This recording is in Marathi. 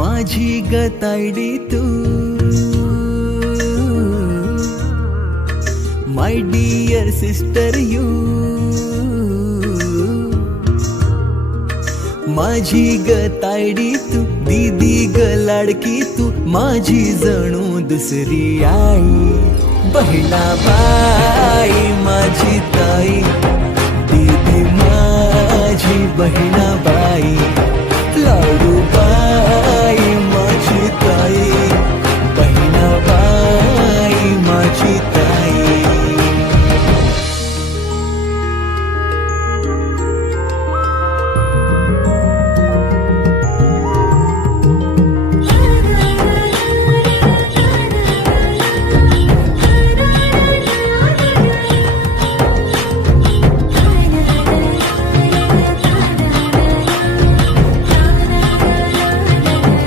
माझी गतायडी तू. माय डियर सिस्टर यू माझी गतायडी तू दीदी ग लाडकी तू माझी जणू दुसरी आई. बहिणा बाई माझी ताई. दीदी माझी बहिणा 记得